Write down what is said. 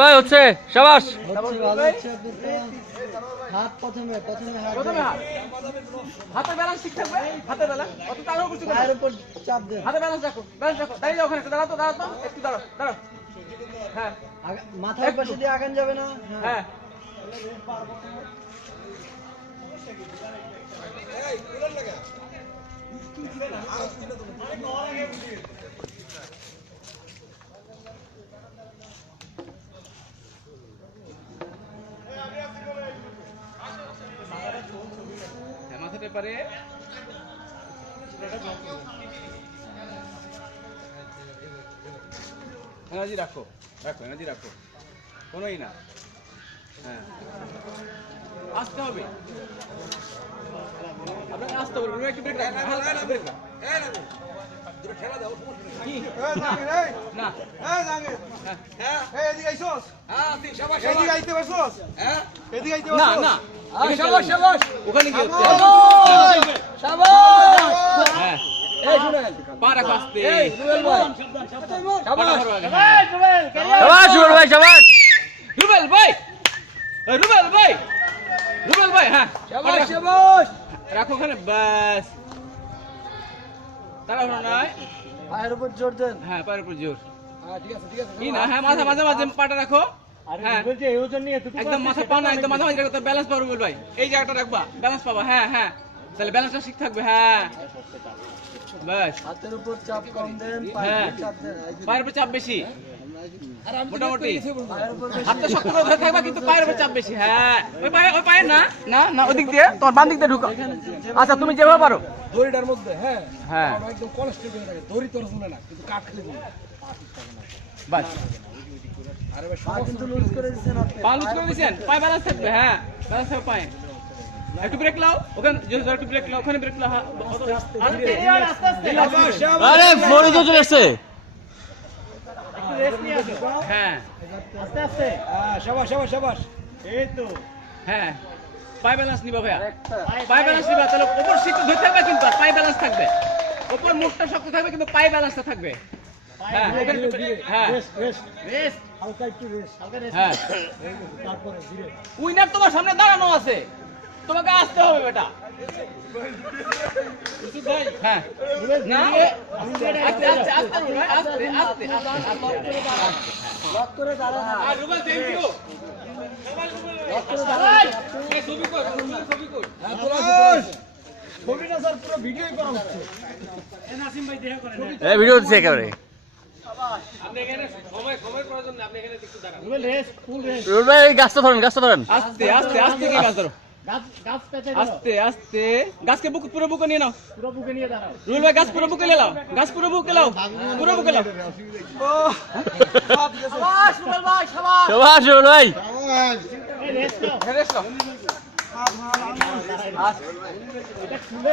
ভাই হচ্ছে শাবাশ। হাত প্রথমে হাতে ব্যালেন্স ঠিক থাকবে, হাতে ব্যালেন্স অত তাড়াহুড়ো করছো কেন? পায়ের উপর চাপ দেন, হাতে ব্যালেন্স রাখো, দাঁড়িয়ে যাও ওখানে, দাঁড়াও তো একটু দাঁড়াও। হ্যাঁ মাথার পাশে দিয়ে আগান যাবে না। হ্যাঁ মাথাতে পারে এনার্জি রাখো, এনার্জি রাখো, কোনোই না। হ্যাঁ আসতে হবে, আপনাকে আসতে হবে, একটু ব্রেক রাখো, ব্রেক রাখো। কি না না শাবাশ শাবাশ, ওখানে কি হচ্ছে? শাবাশ। হ্যাঁ এই শুনেন, পা রাখো আস্তে। শাবাশ রুবেল ভাই শাবাশ। রুবেল ভাই, রুবেল ভাই, হ্যাঁ শাবাশ শাবাশ, রাখো ওখানে, বাস। তাড়াহুড়ো নাই, পায়ের উপর জোর দেন। হ্যাঁ পায়ের উপর জোর। ঠিক আছে কি না, হ্যাঁ মাঝে মাঝে পাটা রাখো। হ্যাঁ বলছে এই ওজন নিয়ে তুমি একদম মাথা পা না, একদম মাঝে রাখো, তার ব্যালেন্স পাবো ভাই। এই জায়গাটা রাখবা, ব্যালেন্স পাবা। হ্যাঁ তাহলে ব্যালেন্সটা ঠিক থাকবে। হ্যাঁ বাস, হাতের উপর চাপ কম দেন, হ্যাঁ পায়ের উপর চাপ দেন। পায়ের উপর চাপ বেশি, মোটামুটি পায়ের উপর হাতটা শক্ত করে ধরে থাকবা, কিন্তু পায়ের উপর চাপ বেশি। হ্যাঁ ওই পায়ে না ওদিক দিয়ে, তোমার বাম দিক দিয়ে ঢুকো। আচ্ছা তুমি যেভাবে পারো দড়িটার মধ্যে। হ্যাঁ হ্যাঁ একদম কনস্টেবল থাকে, দড়ি তোর শুনে না কিন্তু কাট খেলে দিন। বাস, আরে ভাই পা কিন্তু লুজ করে দিছেন আপনি। পা লুজ করে দিয়েছেন, পায়ে ব্যালেন্স থাকবে। হ্যাঁ ব্যালেন্স থাকবে পায়ে। একটু ব্রেক লাও ওখানে, একটু ব্রেক লাও ওখানে, ব্রেক লাও। আরে ফ্লোরে তো চলে আসছে। একটু রেস্ট নিয়ে আসো। হ্যাঁ আস্তে আস্তে। শাবাশ শাবাশ শাবাশ, এই তো। হ্যাঁ পায়ে ব্যালেন্স নিবা ভাইয়া, পায়ে ব্যালেন্স নিবা, তাহলে উপর সিট ধরে থাকবে, কিন্তু আর পায়ে ব্যালেন্স থাকবে। উপর মুখটা শক্ত থাকবে, কিন্তু পায়ে ব্যালেন্সটা থাকবে। হ্যাঁ ওখানে হ্যাঁ রেস্ট, হালকা একটু রেস্ট, হালকা রেস্ট। হ্যাঁ তারপরে ধীরে। উইনার তোমার সামনে দাঁড়ানো আছে, তোমাকে আসতে হবে বেটা। হ্যাঁ না আস্তে লক করে দাঁড়ান। আর রুবেল থ্যাংক ইউ। লক করে দাঁড়ান। এই ছবি কর, ছবি কর। হ্যাঁ তোলা আছে। ছবিটা স্যার পুরো ভিডিওই করা হচ্ছে। নাসিম ভাই দেখা করেন। এই ভিডিও দিছে একেবারে। আপনি এখানে সময় প্রয়োজন না, আপনি এখানে একটু দাঁড়ান। রুবেল রেস্ট, ফুল রেস্ট। রুবেল ভাই গাছটা ধরেন। আস্তে কি কাজ ধরো, গাছ পেঁচে দাও। আস্তে গাছকে পুরো বুকে নিয়ে নাও। পুরো বুকে নিয়ে দাঁড়াও। রুবেল ভাই গাছ পুরো বুকে নিয়ে নাও, গাছ পুরো বুকে নাও, পুরো বুকে নাও। শাবাশ রুবেল ভাই, শাবাশ। শাবাশ রুবেল ভাই। এই রেস্ট নাও। রেস্ট নাও। এটা খুলে